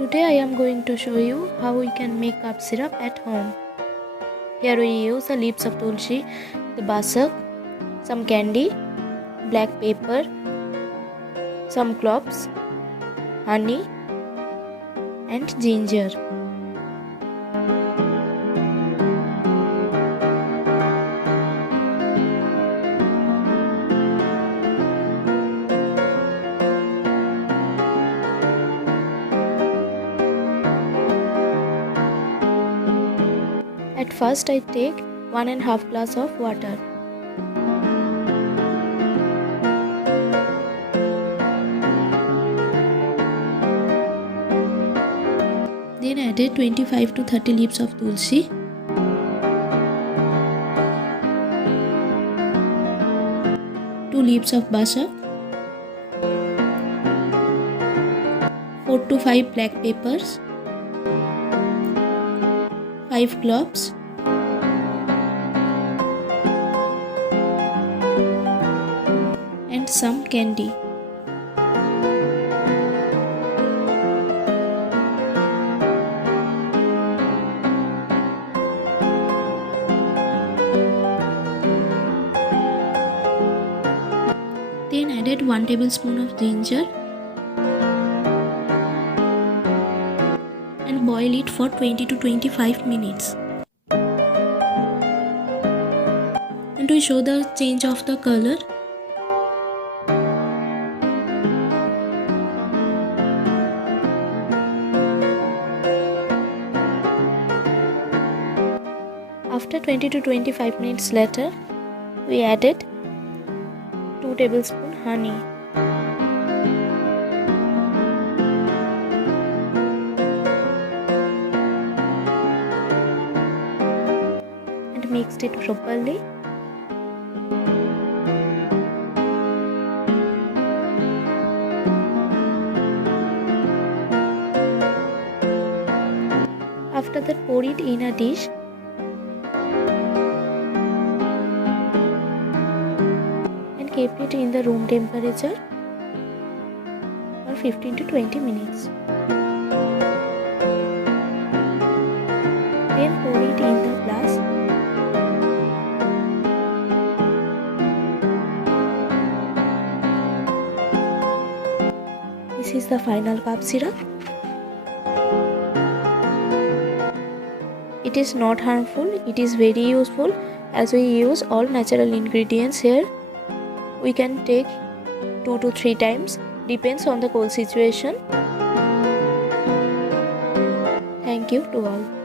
Today I am going to show you how we can make cough syrup at home. Here we use the leaves of tulsi, the basak, some candy, black pepper, some cloves, honey and ginger. At first I take 1.5 glass of water. Then added 25 to 30 leaves of tulsi. Two leaves of basak. 4 to 5 black peppers. 5 cloves, and some candy. Then added 1 tablespoon of ginger and boil it for 20 to 25 minutes. And to show the change of the color, after 20 to 25 minutes later, we added 2 tablespoons honey. And mixed it properly. After that, pour it in a dish and keep it in the room temperature for 15 to 20 minutes. Then pour it in the glass. This is the final cough syrup. It is not harmful, it is very useful as we use all natural ingredients here. We can take 2 to 3 times, depends on the cold situation. Thank you to all.